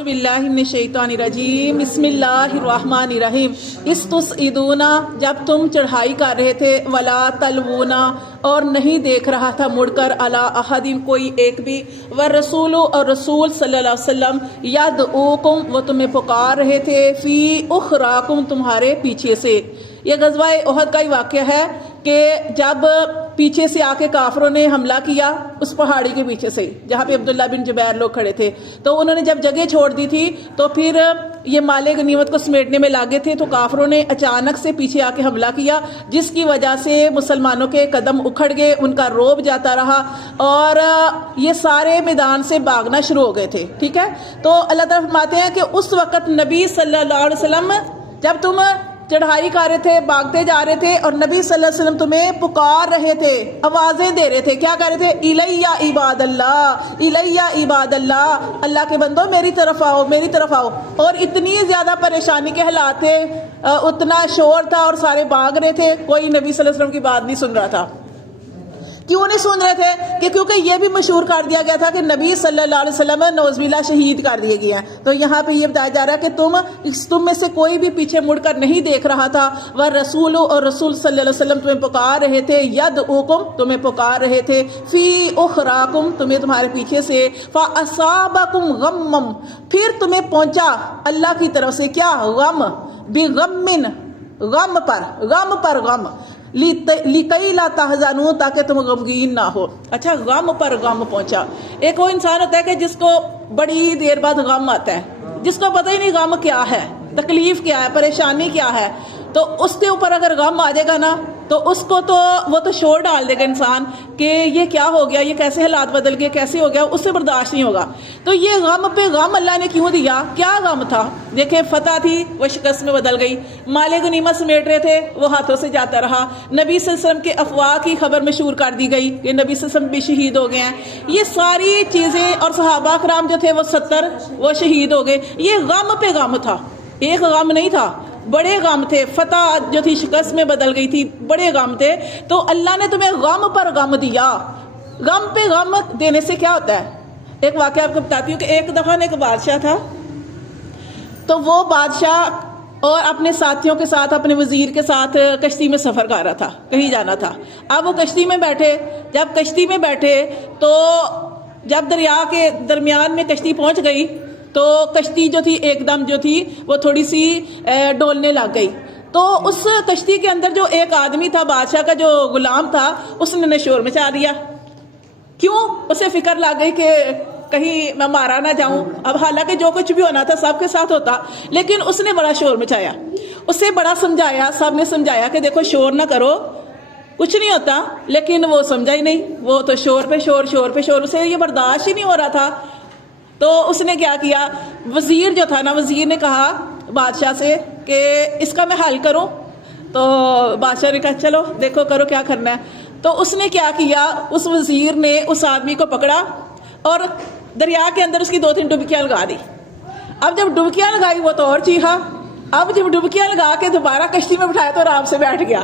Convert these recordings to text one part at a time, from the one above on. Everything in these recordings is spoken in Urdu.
اعوذ باللہ من الشیطان الرجیم بسم اللہ الرحمن الرحیم استسعدون جب تم چڑھائی کر رہے تھے ولا تلوون اور نہیں دیکھ رہا تھا مڑ کر علی احد کوئی ایک بھی والرسول اور رسول صلی اللہ علیہ وسلم یدعوکم وہ تمہیں پکار رہے تھے فی اخراکم تمہارے پیچھے سے. یہ غزوہ احد کا ہی واقعہ ہے کہ جب پیچھے سے آ کے کافروں نے حملہ کیا اس پہاڑی کے پیچھے سے جہاں پہ عبداللہ بن جبیر لوگ کھڑے تھے، تو انہوں نے جب جگہ چھوڑ دی تھی تو پھر یہ مال غنیمت کو سمیٹنے میں لاگے تھے، تو کافروں نے اچانک سے پیچھے آ کے حملہ کیا جس کی وجہ سے مسلمانوں کے قدم اکھڑ گئے، ان کا روب جاتا رہا اور یہ سارے میدان سے بھاگنا شروع ہو گئے تھے. ٹھیک ہے، تو اللہ تعالیٰ فرماتے ہیں کہ اس وقت نبی صلی اللہ علیہ وسلم جب تم چڑھائی کر رہے تھے، بھاگتے جا رہے تھے اور نبی صلی اللہ علیہ وسلم تمہیں پکار رہے تھے، آوازیں دے رہے تھے. کیا کہہ رہے تھے؟ الیہ عباد اللہ، الیہ عباد اللہ، اللہ کے بندو میری طرف آؤ، میری طرف آؤ. اور اتنی زیادہ پریشانی کے حالات تھے، اتنا شور تھا اور سارے بھاگ رہے تھے، کوئی نبی صلی اللہ علیہ وسلم کی بات نہیں سن رہا تھا. کیوں نہیں سن رہے تھے؟ کہ کیونکہ یہ بھی مشہور کر دیا گیا تھا کہ نبی صلی اللہ علیہ وسلم نعوذ باللہ شہید کر دیے گئے ہیں. تو یہاں پہ یہ بتایا جا رہا ہے کہ تم میں سے کوئی بھی پیچھے مڑ کر نہیں دیکھ رہا تھا. والرسول اور رسول صلی اللہ علیہ وسلم تمہیں پکار رہے تھے، یدعوکم تمہیں پکار رہے تھے، فی اخراکم تمہیں تمہارے پیچھے سے، فاصابکم غمم پھر تمہیں پہنچا اللہ کی طرف سے کیا؟ غم، بغمن غم پر غم، لِكَيْ لَا تَحْزَنُوا تاکہ تم غمگین نہ ہو. اچھا، غم پر غم پہنچا. ایک وہ انسان ہوتا ہے کہ جس کو بڑی دیر بعد غم آتا ہے، جس کو پتہ ہی نہیں غم کیا ہے، تکلیف کیا ہے، پریشانی کیا ہے، تو اس کے اوپر اگر غم آ جائے گا نا تو اس کو تو وہ تو شور ڈال دے گا انسان کہ یہ کیا ہو گیا، یہ کیسے حالات بدل گئے، کیسے ہو گیا، اس سے برداشت نہیں ہوگا. تو یہ غم پہ غم اللہ نے کیوں دیا؟ کیا غم تھا؟ دیکھیں، فتح تھی وہ شکست میں بدل گئی، مال غنیمت سمیٹ رہے تھے وہ ہاتھوں سے جاتا رہا، نبی صلی اللہ علیہ وسلم کے افواہ کی خبر مشہور کر دی گئی کہ نبی صلی اللہ علیہ وسلم بھی شہید ہو گئے ہیں. یہ ساری چیزیں، اور صحابہ کرام جو تھے وہ 70 وہ شہید ہو گئے. یہ غم پہ غم تھا، ایک غم نہیں تھا، بڑے غم تھے. فتح جو تھی شکست میں بدل گئی تھی، بڑے غم تھے. تو اللہ نے تمہیں غم پر غم دیا. غم پہ غم دینے سے کیا ہوتا ہے؟ ایک واقعہ آپ کو بتاتی ہوں کہ ایک دفعہ ایک بادشاہ تھا، تو وہ بادشاہ اور اپنے ساتھیوں کے ساتھ، اپنے وزیر کے ساتھ کشتی میں سفر کر رہا تھا، کہیں جانا تھا. اب وہ کشتی میں بیٹھے، جب کشتی میں بیٹھے تو جب دریا کے درمیان میں کشتی پہنچ گئی تو کشتی جو تھی ایک دم جو تھی وہ تھوڑی سی ڈولنے لگ گئی. تو اس کشتی کے اندر جو ایک آدمی تھا، بادشاہ کا جو غلام تھا، اس نے شور مچا دیا. کیوں؟ اسے فکر لگ گئی کہ کہیں میں مارا نہ جاؤں. اب حالانکہ جو کچھ بھی ہونا تھا سب کے ساتھ ہوتا، لیکن اس نے بڑا شور مچایا. اسے بڑا سمجھایا، سب نے سمجھایا کہ دیکھو شور نہ کرو، کچھ نہیں ہوتا، لیکن وہ سمجھا ہی نہیں. وہ تو شور پہ شور، شور پہ شور، اسے یہ برداشت ہی نہیں ہو رہا تھا. تو اس نے کیا کیا؟ وزیر جو تھا نا، وزیر نے کہا بادشاہ سے کہ اس کا میں حل کروں. تو بادشاہ نے کہا چلو دیکھو کرو کیا کرنا ہے. تو اس نے کیا کیا؟ اس وزیر نے اس آدمی کو پکڑا اور دریا کے اندر اس کی 2-3 ڈبکیاں لگا دی. اب جب ڈبکیاں لگائی وہ تو اور چیخا. اب جب ڈبکیاں لگا کے دوبارہ کشتی میں بٹھایا تو آرام سے بیٹھ گیا.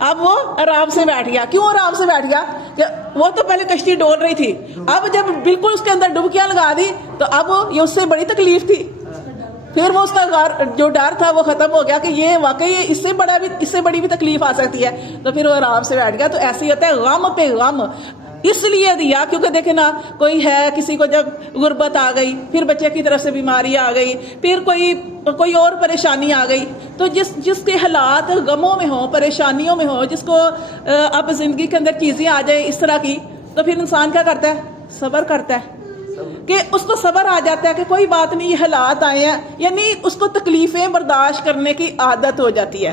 اب وہ آرام سے بیٹھ گیا. کیوں آرام سے بیٹھ گیا؟ کہ وہ تو پہلے کشتی ڈول رہی تھی، اب جب بالکل اس کے اندر ڈبکیاں لگا دی تو اب یہ اس سے بڑی تکلیف تھی. پھر وہ اس کا جو ڈر تھا وہ ختم ہو گیا کہ یہ واقعی اس سے بڑی بھی تکلیف آ سکتی ہے. تو پھر وہ آرام سے بیٹھ گیا. تو ایسے ہی ہوتا ہے، غم پہ غم اس لیے دیا کیونکہ دیکھیں نا، کوئی ہے کسی کو جب غربت آ گئی، پھر بچے کی طرف سے بیماری آ گئی، پھر کوئی اور پریشانی آ گئی، تو جس کے حالات غموں میں ہوں، پریشانیوں میں ہوں، جس کو اب زندگی کے اندر چیزیں آ جائے اس طرح کی، تو پھر انسان کیا کرتا ہے؟ صبر کرتا ہے. کہ اس کو صبر آ جاتا ہے کہ کوئی بات نہیں، یہ حالات آئے ہیں، یعنی اس کو تکلیفیں برداشت کرنے کی عادت ہو جاتی ہے.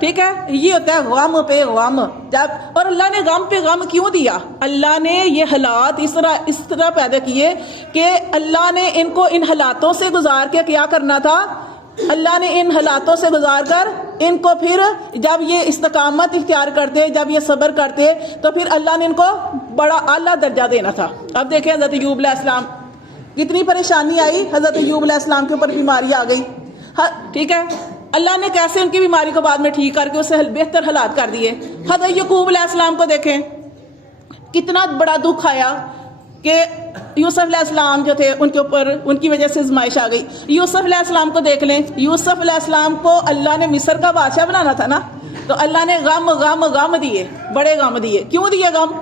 ٹھیک ہے، یہ ہوتا ہے غم پہ غم. اور اللہ نے غم پہ غم کیوں دیا؟ اللہ نے یہ حالات اس طرح پیدا کیے کہ اللہ نے ان کو ان حالاتوں سے گزار کے کیا کرنا تھا. اللہ نے ان حالاتوں سے گزار کر ان کو پھر جب یہ استقامت اختیار کرتے، جب یہ صبر کرتے، تو پھر اللہ نے ان کو بڑا اعلیٰ درجہ دینا تھا. اب دیکھیں حضرت ایوب علیہ السلام، کتنی پریشانی آئی، حضرت ایوب علیہ السلام کے اوپر بیماری آ گئی. ٹھیک ہے، اللہ نے کیسے ان کی بیماری کو بعد میں ٹھیک کر کے اسے بہتر حالات کر دیے. حضرت یعقوب علیہ السلام کو دیکھیں، کتنا بڑا دکھ آیا کہ یوسف علیہ السلام جو تھے ان کے اوپر ان کی وجہ سے آزمائش آ گئی. یوسف علیہ السلام کو دیکھ لیں, یوسف علیہ السلام کو اللہ نے مصر کا بادشاہ بنانا تھا نا, تو اللہ نے غم غم غم دیے, بڑے غم دیے. کیوں دیے غم؟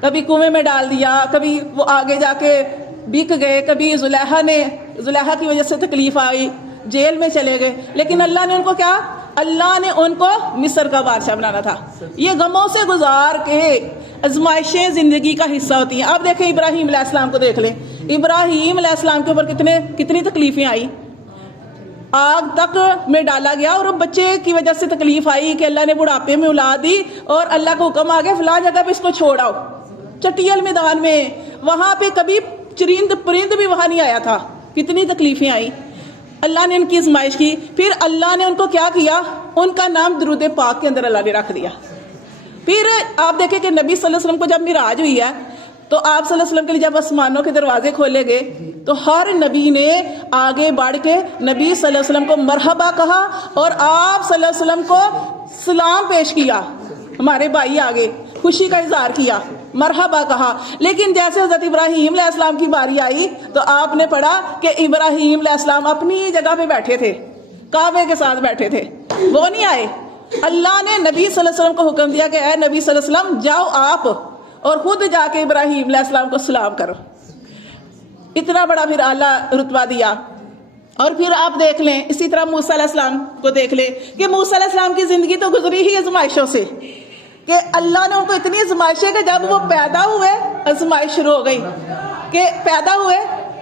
کبھی کنویں میں ڈال دیا, کبھی وہ آگے جا کے بک گئے, کبھی زلیخا کی وجہ سے تکلیف آئی, جیل میں چلے گئے. لیکن اللہ نے ان کو کیا, اللہ نے ان کو مصر کا بادشاہ بنانا تھا. یہ غموں سے گزار کے آزمائشیں زندگی کا حصہ ہوتی ہیں. آپ دیکھیں ابراہیم علیہ السلام کو دیکھ لیں, ابراہیم علیہ السلام کے اوپر کتنی تکلیفیں آئی. آگ تک میں ڈالا گیا اور بچے کی وجہ سے تکلیف آئی کہ اللہ نے بڑھاپے میں اولاد دی اور اللہ کو حکم آ گیا فلاں جگہ پہ اس کو چھوڑ آؤ, چٹیل میدان میں, وہاں پہ کبھی چرند پرند بھی وہاں نہیں آیا تھا. کتنی تکلیفیں آئی. اللہ نے ان کی آزمائش کی. پھر اللہ نے ان کو کیا کیا, ان کا نام درود پاک کے اندر اللہ نے رکھ دیا. پھر آپ دیکھیں کہ نبی صلی اللہ علیہ وسلم کو جب معراج ہوئی ہے تو آپ صلی اللہ علیہ وسلم کے لیے جب آسمانوں کے دروازے کھولے گئے تو ہر نبی نے آگے بڑھ کے نبی صلی اللہ علیہ وسلم کو مرحبا کہا اور آپ صلی اللہ علیہ وسلم کو سلام پیش کیا. ہمارے بھائی آگے خوشی کا اظہار کیا, مرحبا کہا. لیکن جیسے حضرت ابراہیم علیہ السلام کی باری آئی تو آپ نے پڑھا کہ ابراہیم علیہ السلام اپنی جگہ پہ بیٹھے تھے, کعبے کے ساتھ بیٹھے تھے, وہ نہیں آئے. اللہ نے نبی صلی اللہ علیہ وسلم کو حکم دیا کہ اے نبی صلی اللہ علیہ وسلم جاؤ آپ اور خود جا کے ابراہیم علیہ السلام کو سلام کرو. اتنا بڑا پھر اعلیٰ رتبہ دیا. اور پھر آپ دیکھ لیں اسی طرح موسیٰ علیہ السلام کو دیکھ لیں کہ موسیٰ علیہ السلام کی زندگی تو گزری ہی آزمائشوں سے کہ اللہ نے ان کو اتنی آزمائشیں کہ جب وہ پیدا ہوئے آزمائش شروع ہو گئی کہ پیدا ہوئے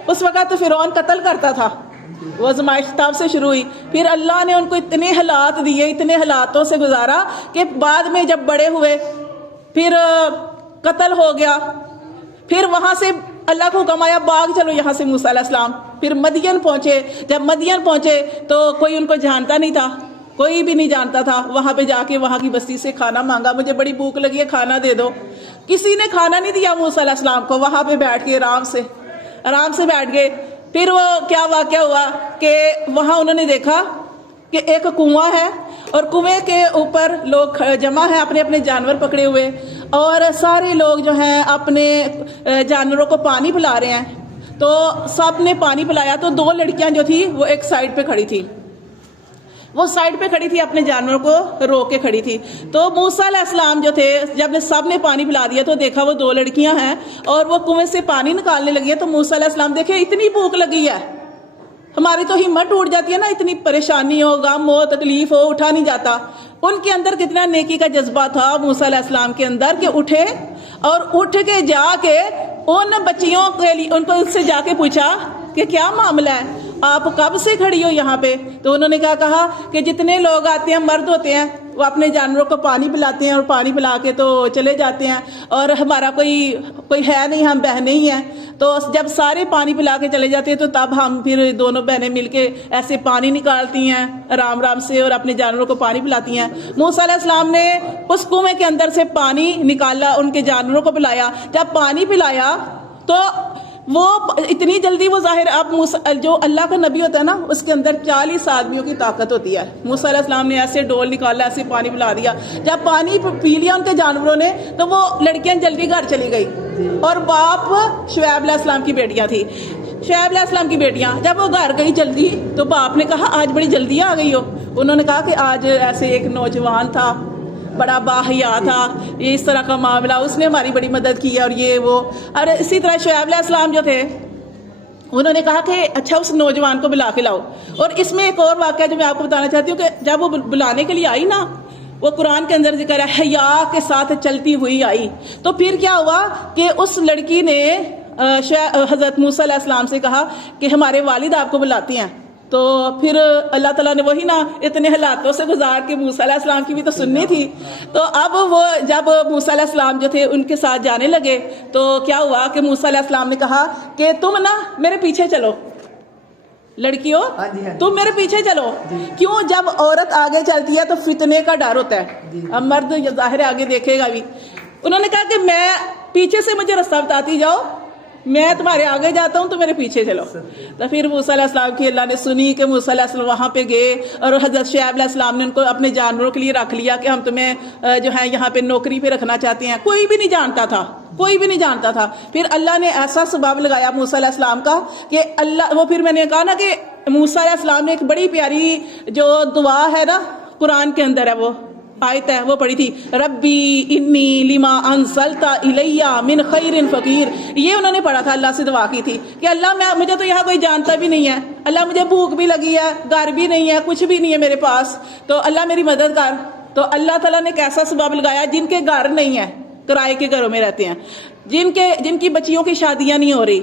اس وقت تو فرعون قتل کرتا تھا, وہ آزمائش تب سے شروع ہوئی. پھر اللہ نے ان کو اتنے حالات دیے, اتنے حالاتوں سے گزارا کہ بعد میں جب بڑے ہوئے پھر قتل ہو گیا. پھر وہاں سے اللہ کو حکم آیا باغ چلو یہاں سے موسیٰ علیہ السلام. پھر مدین پہنچے, جب مدین پہنچے تو کوئی ان کو جانتا نہیں تھا, کوئی بھی نہیں جانتا تھا. وہاں پہ جا کے وہاں کی بستی سے کھانا مانگا, مجھے بڑی بھوک لگی ہے کھانا دے دو. کسی نے کھانا نہیں دیا موسیٰ علیہ السلام کو. وہاں پہ بیٹھ کے آرام سے بیٹھ گئے. پھر وہ کیا واقعہ ہوا کہ وہاں انہوں نے دیکھا کہ ایک کنواں ہے اور کنویں کے اوپر لوگ جمع ہیں اپنے اپنے جانور پکڑے ہوئے, اور سارے لوگ جو ہیں اپنے جانوروں کو پانی پلا رہے ہیں. تو سب نے پانی پلایا تو 2 لڑکیاں جو تھی وہ ایک سائڈ پہ کھڑی تھی, وہ سائڈ پہ کھڑی تھی اپنے جانوروں کو روک کے کھڑی تھی. تو موسیٰ علیہ السلام جو تھے جب سب نے پانی پلا دیا تو دیکھا وہ 2 لڑکیاں ہیں اور وہ کنویں سے پانی نکالنے لگی ہیں. تو موسیٰ علیہ السلام دیکھے اتنی بھوک لگی ہے, ہماری تو ہمت ٹوٹ جاتی ہے نا, اتنی پریشانی ہو, غم ہو, تکلیف ہو, اٹھا نہیں جاتا. ان کے اندر کتنا نیکی کا جذبہ تھا موسیٰ علیہ السلام کے اندر کہ اٹھے اور اٹھ کے جا کے ان بچیوں کے لیے ان کو اس سے جا کے پوچھا کہ کیا معاملہ ہے, آپ کب سے کھڑی ہو یہاں پہ؟ تو انہوں نے کیا کہا کہ جتنے لوگ آتے ہیں مرد ہوتے ہیں وہ اپنے جانوروں کو پانی پلاتے ہیں اور پانی پلا کے تو چلے جاتے ہیں, اور ہمارا کوئی ہے نہیں, ہم بہنیں ہی ہیں. تو جب سارے پانی پلا کے چلے جاتے ہیں تو تب ہم پھر دونوں بہنیں مل کے ایسے پانی نکالتی ہیں آرام سے اور اپنے جانوروں کو پانی پلاتی ہیں. موسیٰ علیہ السلام نے اس کنویں کے اندر سے پانی نکالا, ان کے جانوروں کو پلایا. جب پانی پلایا تو وہ اتنی جلدی وہ ظاہر, اب جو اللہ کا نبی ہوتا ہے نا اس کے اندر 40 آدمیوں کی طاقت ہوتی ہے. موسیٰ علیہ السلام نے ایسے ڈول نکالا, ایسے پانی پلا دیا. جب پانی پی لیا ان کے جانوروں نے تو وہ لڑکیاں جلدی گھر چلی گئی, اور باپ شعیب علیہ السلام کی بیٹیاں تھی, شعیب علیہ السلام کی بیٹیاں. جب وہ گھر گئی جلدی تو باپ نے کہا آج بڑی جلدی آ گئی ہو. انہوں نے کہا کہ آج ایسے ایک نوجوان تھا, بڑا باحیا تھا, یہ اس طرح کا معاملہ, اس نے ہماری بڑی مدد کی اور یہ وہ. اور اسی طرح شعیب علیہ السلام جو تھے انہوں نے کہا کہ اچھا اس نوجوان کو بلا کے لاؤ. اور اس میں ایک اور واقعہ جو میں آپ کو بتانا چاہتی ہوں کہ جب وہ بلانے کے لیے آئی نا, وہ قرآن کے اندر ذکر ہے حیا کے ساتھ چلتی ہوئی آئی. تو پھر کیا ہوا کہ اس لڑکی نے حضرت موسیٰ علیہ السلام سے کہا کہ ہمارے والد آپ کو بلاتے ہیں. تو پھر اللہ تعالیٰ نے وہی نا اتنے حالاتوں سے گزار کے موسیٰ علیہ السلام کی بھی تو سننی تھی. تو اب وہ جب موسیٰ علیہ السلام جو تھے ان کے ساتھ جانے لگے تو کیا ہوا کہ موسیٰ علیہ السلام نے کہا کہ تم نا میرے پیچھے چلو, لڑکیوں تم میرے پیچھے چلو. کیوں؟ جب عورت آگے چلتی ہے تو فتنے کا ڈر ہوتا ہے, اب مرد ظاہر آگے دیکھے گا بھی. انہوں نے کہا کہ میں پیچھے سے مجھے راستہ بتاتی جاؤ میں تمہارے آگے جاتا ہوں تو میرے پیچھے چلو. تو پھر موسیٰ علیہ السلام کی اللہ نے سنی کہ موسیٰ علیہ السلام وہاں پہ گئے اور حضرت شعیب علیہ السلام نے ان کو اپنے جانوروں کے لیے رکھ لیا کہ ہم تمہیں جو ہے یہاں پہ نوکری پہ رکھنا چاہتے ہیں. کوئی بھی نہیں جانتا تھا، کوئی بھی نہیں جانتا تھا. پھر اللہ نے ایسا سبب لگایا موسیٰ علیہ السلام کا کہ اللہ وہ، پھر میں نے کہا نا کہ موسیٰ علیہ السلام نے ایک بڑی پیاری جو دعا ہے نا قرآن کے اندر ہے، وہ آیت ہے، وہ پڑھی تھی، ربی انی لما انزلت الیہ من خیر فقیر. یہ انہوں نے پڑھا تھا، اللہ سے دعا کی تھی کہ اللہ مجھے تو یہاں کوئی جانتا بھی نہیں ہے، اللہ مجھے بھوک بھی لگی ہے، گھر بھی نہیں ہے، کچھ بھی نہیں ہے میرے پاس، تو اللہ میری مدد کر. تو اللہ تعالیٰ نے کیسا سبب لگایا، جن کے گھر نہیں ہے، کرائے کے گھروں میں رہتے ہیں، جن کی بچیوں کی شادیاں نہیں ہو رہی،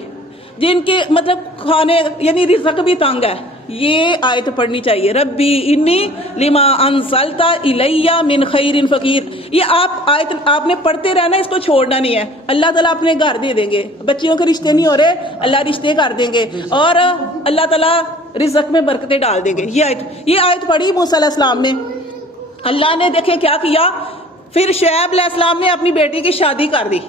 جن کے مطلب کھانے یعنی رزق بھی تنگ ہے، یہ آیت پڑھنی چاہیے، ربی انی لما انزلت الیہ من خیر فقیر. یہ آیت آپ نے پڑھتے رہنا، اس کو چھوڑنا نہیں ہے. اللہ تعالیٰ اپنے گھر دے دیں گے، بچیوں کے رشتے نہیں ہو رہے، اللہ رشتے کر دیں گے، اور اللہ تعالیٰ رزق میں برکتیں ڈال دیں گے. یہ آیت پڑھی موسیٰ علیہ السلام نے. اللہ نے دیکھیں کیا کیا، پھر شعیب علیہ السلام نے اپنی بیٹی کی شادی کر دی.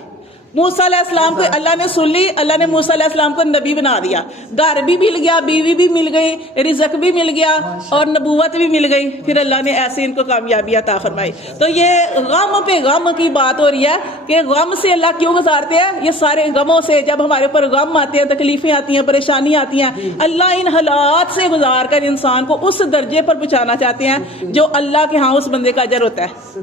موسیٰ علیہ السلام کو اللہ نے سن لی، اللہ نے موسیٰ علیہ السلام کو نبی بنا دیا. گھر بھی مل گیا، بیوی بھی مل گئی، رزق بھی مل گیا، اور نبوت بھی مل گئی. پھر اللہ نے ایسے ان کو کامیابی عطا فرمائی. تو یہ غم پہ غم کی بات ہو رہی ہے کہ غم سے اللہ کیوں گزارتے ہیں. یہ سارے غموں سے، جب ہمارے اوپر غم آتے ہیں، تکلیفیں آتی ہیں، پریشانی آتی ہیں، اللہ ان حالات سے گزار کر انسان کو اس درجے پر پہنچانا چاہتے ہیں جو اللہ کے ہاں اس بندے کا اجر ہوتا ہے.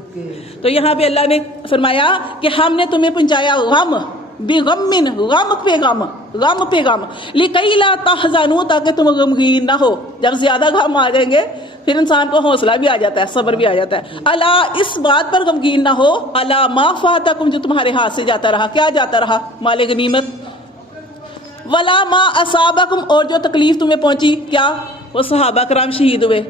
تو یہاں پہ اللہ نے فرمایا کہ ہم نے تمہیں پہنچایا غم بغم، غم پہ غم، غم پہ غم، لکی لا تحزنوا، تاکہ تم غمگین نہ ہو. جب زیادہ غم آ جائیں گے پھر انسان کو حوصلہ بھی آ جاتا ہے، صبر بھی آ جاتا ہے. الا، اس بات پر غمگین نہ ہو، الا ما فاتکم، جو تمہارے ہاتھ سے جاتا رہا. کیا جاتا رہا؟ مال غنیمت. ولا ما اصابکم، اور جو تکلیف تمہیں پہنچی، کیا؟ وہ صحابہ کرام شہید ہوئے.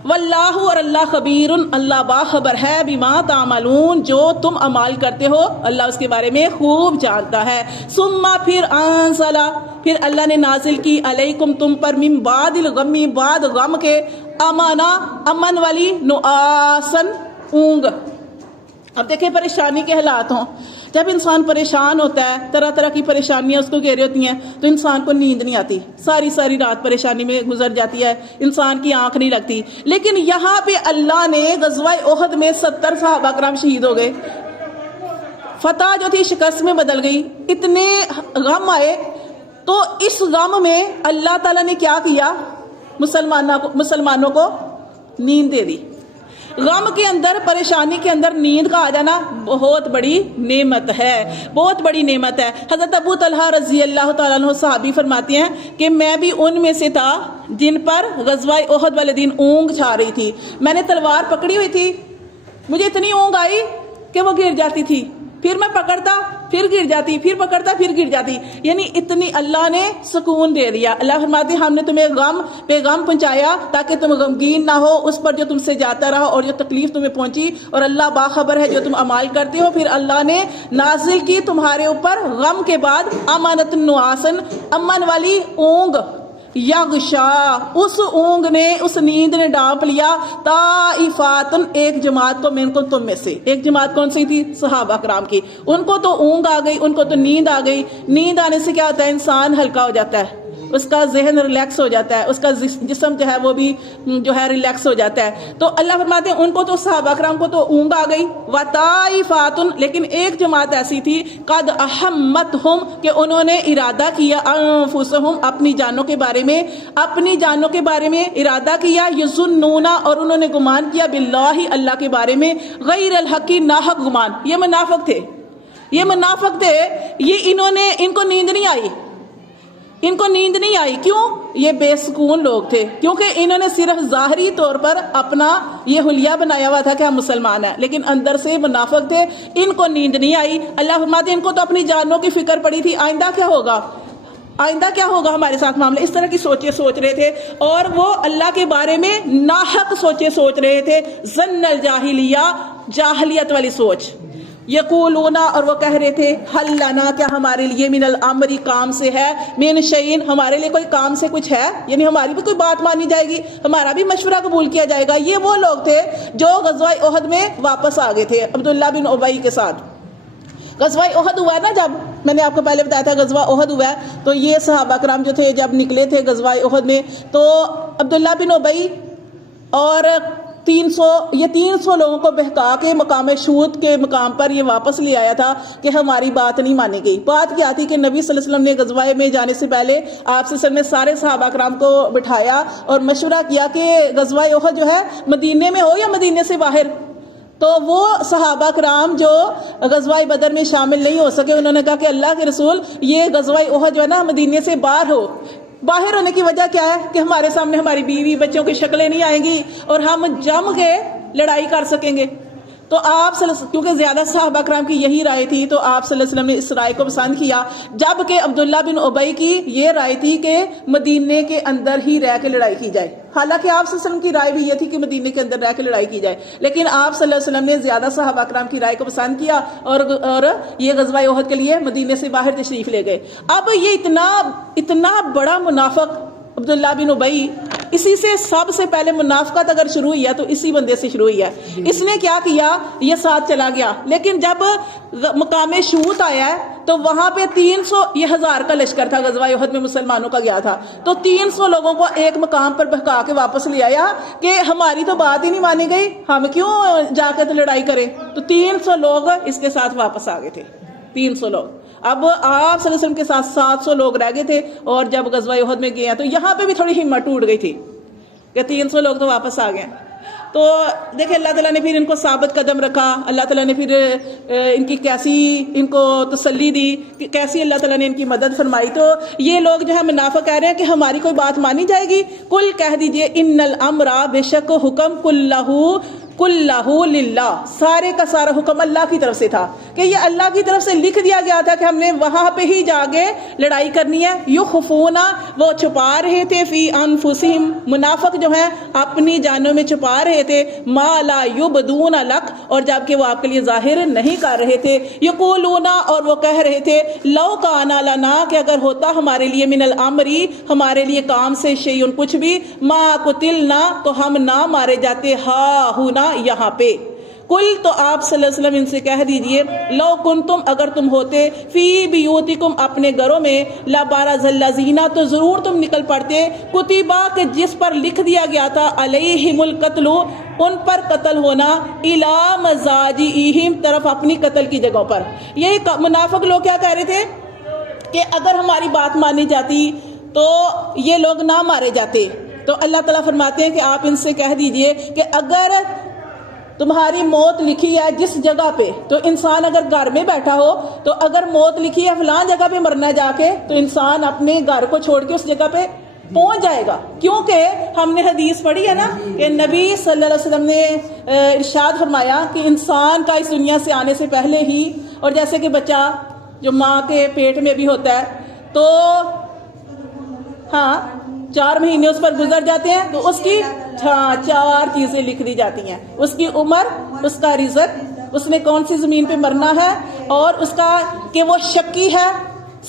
واللہ، اور اللہ خبیر، اللہ باخبر ہے، بما تعملون، جو تم عمال کرتے ہو اللہ اس کے بارے میں خوب جانتا ہے. ثم، پھر انزل، پھر اللہ نے نازل کی، علیکم، تم پر، من بعد الغم، بعد غم کے، امانا، امن والی، نعاسن، اونگ. اب دیکھیں پریشانی کے حالات ہوں، جب انسان پریشان ہوتا ہے، طرح طرح کی پریشانیاں اس کو گھیرے ہوتی ہیں، تو انسان کو نیند نہیں آتی، ساری ساری رات پریشانی میں گزر جاتی ہے، انسان کی آنکھ نہیں لگتی. لیکن یہاں پہ اللہ نے غزوہ احد میں 70 صحابہ کرام شہید ہو گئے، فتح جو تھی شکست میں بدل گئی، اتنے غم آئے. تو اس غم میں اللہ تعالیٰ نے کیا کیا؟ مسلمانوں کو نیند دے دی. غم کے اندر، پریشانی کے اندر نیند کا آ جانا بہت بڑی نعمت ہے، بہت بڑی نعمت ہے. حضرت ابو طلحہ رضی اللہ تعالیٰ عنہ صحابی فرماتے ہیں کہ میں بھی ان میں سے تھا جن پر غزوہ احد والے دن اونگ چھا رہی تھی. میں نے تلوار پکڑی ہوئی تھی، مجھے اتنی اونگ آئی کہ وہ گر جاتی تھی، پھر میں پکڑتا، پھر گر جاتی، پھر پکڑتا، پھر گر جاتی. یعنی اتنی اللہ نے سکون دے دیا. اللہ فرماتے ہیں ہم نے تمہیں غم پہ غم پہنچایا تاکہ تم غمگین نہ ہو اس پر جو تم سے جاتا رہا اور جو تکلیف تمہیں پہنچی، اور اللہ باخبر ہے جو تم اعمال کرتے ہو. پھر اللہ نے نازل کی تمہارے اوپر غم کے بعد امانت نعاسن، امن والی اونگ. یغشا، اس اونگ نے، اس نیند نے ڈانپ لیا، طائفاتن، ایک جماعت کو، من کو، تم میں سے. ایک جماعت کون سی تھی؟ صحابہ کرام کی. ان کو تو اونگ آ گئی، ان کو تو نیند آ گئی. نیند آنے سے کیا ہوتا ہے؟ انسان ہلکا ہو جاتا ہے، اس کا ذہن ریلیکس ہو جاتا ہے، اس کا جسم جو ہے وہ بھی جو ہے ریلیکس ہو جاتا ہے. تو اللہ فرماتے ہیں ان کو تو، صحابہ کرام کو تو اونگ آ گئی. وطائفاتن، لیکن ایک جماعت ایسی تھی، قد احمتہم، کہ انہوں نے ارادہ کیا، انفسہم، اپنی جانوں کے بارے میں، اپنی جانوں کے بارے میں ارادہ کیا، یظنون، اور انہوں نے گمان کیا، باللہ، اللہ کے بارے میں، غیر الحق، ناحق گمان. یہ منافق تھے، یہ منافق تھے. یہ ان کو نیند نہیں آئی، ان کو نیند نہیں آئی. کیوں؟ یہ بے سکون لوگ تھے، کیونکہ انہوں نے صرف ظاہری طور پر اپنا یہ حلیہ بنایا ہوا تھا کہ ہم مسلمان ہیں، لیکن اندر سے منافق تھے. ان کو نیند نہیں آئی. اللہ فرماتے ہیں ان کو تو اپنی جانوں کی فکر پڑی تھی، آئندہ کیا ہوگا، آئندہ کیا ہوگا ہمارے ساتھ معاملہ. اس طرح کی سوچیں سوچ رہے تھے، اور وہ اللہ کے بارے میں ناحق سوچیں سوچ رہے تھے. ظن الجاہلیہ، جاہلیت والی سوچ. یقولون، اور وہ کہہ رہے تھے، حل لنا، کیا ہمارے لیے، من الامر، کام سے ہے، من شیء، ہمارے لیے کوئی کام سے کچھ ہے، یعنی ہماری بھی کوئی بات مانی جائے گی، ہمارا بھی مشورہ قبول کیا جائے گا. یہ وہ لوگ تھے جو غزوہ احد میں واپس آ گئے تھے عبداللہ بن ابی کے ساتھ. غزوہ احد ہوا نا جب میں نے آپ کو پہلے بتایا تھا غزوہ احد ہوا ہے، تو یہ صحابہ کرام جو تھے جب نکلے تھے غزوہ احد میں، تو عبداللہ بن ابی اور 300 لوگوں کو بہکا کے مقام شہود کے مقام پر یہ واپس لے آیا تھا کہ ہماری بات نہیں مانی گئی۔ بات کیا تھی کہ نبی صلی اللہ علیہ وسلم نے غزوہ میں جانے سے پہلے آپ صلی اللہ علیہ وسلم نے سارے صحابہ کرام کو بٹھایا اور مشورہ کیا کہ غزوہ احد جو ہے مدینے میں ہو یا مدینے سے باہر۔ تو وہ صحابہ کرام جو غزوہ بدر میں شامل نہیں ہو سکے، انہوں نے کہا کہ اللہ کے رسول یہ غزوہ احد جو ہے نا مدینے سے باہر ہو۔ باہر ہونے کی وجہ کیا ہے کہ ہمارے سامنے ہماری بیوی بچوں کی شکلیں نہیں آئیں گی اور ہم جم کے لڑائی کر سکیں گے۔ تو آپ کیونکہ زیادہ صحابہ کرام کی یہی رائے تھی، تو آپ صلی اللہ علیہ وسلم نے اس رائے کو پسند کیا، جبکہ عبداللہ بن ابی کی یہ رائے تھی کہ مدینے کے اندر ہی رہ کے لڑائی کی جائے۔ حالانکہ آپ صلی اللہ علیہ وسلم کی رائے بھی یہ تھی کہ مدینے کے اندر رہ کے لڑائی کی جائے، لیکن آپ صلی اللہ علیہ وسلم نے زیادہ صحابہ کرام کی رائے کو پسند کیا اور یہ غزوہ احد کے لیے مدینے سے باہر تشریف لے گئے۔ اب یہ اتنا بڑا منافق عبداللہ بن ابی، اسی سے سب سے پہلے منافقت اگر شروع ہوئی ہے تو اسی بندے سے شروع ہوئی ہے۔ اس نے کیا کیا، یہ ساتھ چلا گیا، لیکن جب مقام شہود آیا ہے تو وہاں پہ 300، یہ 1000 کا لشکر تھا غزوہ احد میں مسلمانوں کا گیا تھا، تو 300 لوگوں کو ایک مقام پر بہکا کے واپس لے آیا کہ ہماری تو بات ہی نہیں مانی گئی، ہم کیوں جا کے تو لڑائی کریں۔ تو 300 لوگ اس کے ساتھ واپس آ گئے تھے، 300 لوگ۔ اب آپ صلی اللہ علیہ وسلم کے ساتھ 700 لوگ رہ گئے تھے، اور جب غزوہ احد میں گئے تو یہاں پہ بھی تھوڑی ہمت ٹوٹ گئی تھی کہ 300 لوگ تو واپس آ گئے۔ تو دیکھیں اللہ تعالیٰ نے پھر ان کو ثابت قدم رکھا، اللہ تعالیٰ نے پھر ان کی کیسی ان کو تسلی دی، کیسی اللہ تعالیٰ نے ان کی مدد فرمائی۔ تو یہ لوگ جو ہے منافق کہہ رہے ہیں کہ ہماری کوئی بات مانی جائے گی، کل کہہ دیجئے ان الامر، بے شک حکم، کلہ للہ، سارے کا سارا حکم اللہ کی طرف سے تھا، کہ یہ اللہ کی طرف سے لکھ دیا گیا تھا کہ ہم نے وہاں پہ ہی جا کے لڑائی کرنی ہے۔ یخفونا، وہ چھپا رہے تھے، فی انفسہم، منافق جو ہیں اپنی جانوں میں چھپا رہے تھے، ما لا یبدون لک، اور جبکہ وہ آپ کے لیے ظاہر نہیں کر رہے تھے۔ یقولونا، اور وہ کہہ رہے تھے، لو کان لنا، کہ اگر ہوتا ہمارے لیے، من الامری، ہمارے لیے کام سے، شیئن، کچھ بھی، ما قتلنا، تو ہم نہ مارے جاتے، ہا ہونا، یہاں پہ۔ کل، تو آپ صلی اللہ علیہ وسلم ان سے کہہ دیجئے، لو کنتم، اگر تم ہوتے، فی بیوتکم، اپنے گھروں میں، لبارز الذین، تو ضرور تم نکل پڑتے، کتبہ، کہ جس پر لکھ دیا گیا تھا، علیہم القتل، ان پر قتل ہونا، الی مضاجعہم، طرف اپنی قتل کی جگہوں پر۔ یہ منافق لوگ کیا کہہ رہے تھے کہ اگر ہماری بات مانی جاتی تو یہ لوگ نہ مارے جاتے۔ تو اللہ تعالیٰ فرماتے ہیں کہ آپ ان سے کہہ دیجئے کہ اگر تمہاری موت لکھی ہے جس جگہ پہ، تو انسان اگر گھر میں بیٹھا ہو تو اگر موت لکھی ہے فلاں جگہ پہ مرنا ہے جا کے، تو انسان اپنے گھر کو چھوڑ کے اس جگہ پہ پہنچ جائے گا، کیونکہ ہم نے حدیث پڑھی ہے نا کہ نبی صلی اللہ علیہ وسلم نے ارشاد فرمایا کہ انسان کا اس دنیا سے آنے سے پہلے ہی، اور جیسے کہ بچہ جو ماں کے پیٹ میں بھی ہوتا ہے تو ہاں 4 مہینے اس پر گزر جاتے ہیں، تو اس کی 4 چیزیں لکھ دی جاتی ہیں، اس کی عمر، اس کا رزق، اس نے کون سی زمین پہ مرنا ہے، اور اس کا کہ وہ شقی ہے،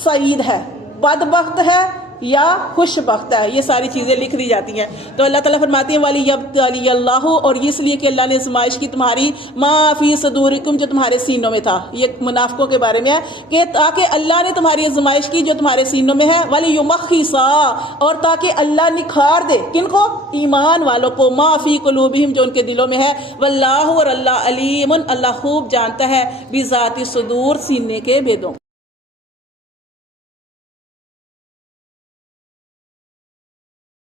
سعید ہے، بدبخت ہے یا خوش بخت ہے، یہ ساری چیزیں لکھ دی جاتی ہیں۔ تو اللہ تعالیٰ فرماتے ہیں وَلِيَبْتَلِيَ اللَّهُ، اور اس لیے کہ اللہ نے آزمائش کی تمہاری، مَا فِي صُدُورِكُمْ، جو تمہارے سینوں میں تھا، یہ منافقوں کے بارے میں ہے کہ تاکہ اللہ نے تمہاری آزمائش کی جو تمہارے سینوں میں ہے، وَلِيُمَحِّصَ، اور تاکہ اللہ نکھار دے کن کو، ایمان والوں کو، مَا فِي قُلُوبِهِمْ، جو ان کے دلوں میں ہے، وَاللَّهُ، اور اللہ علیم، اللہ خوب جانتا ہے، بِذَاتِ الصُّدُور، سینے کے بھیدوں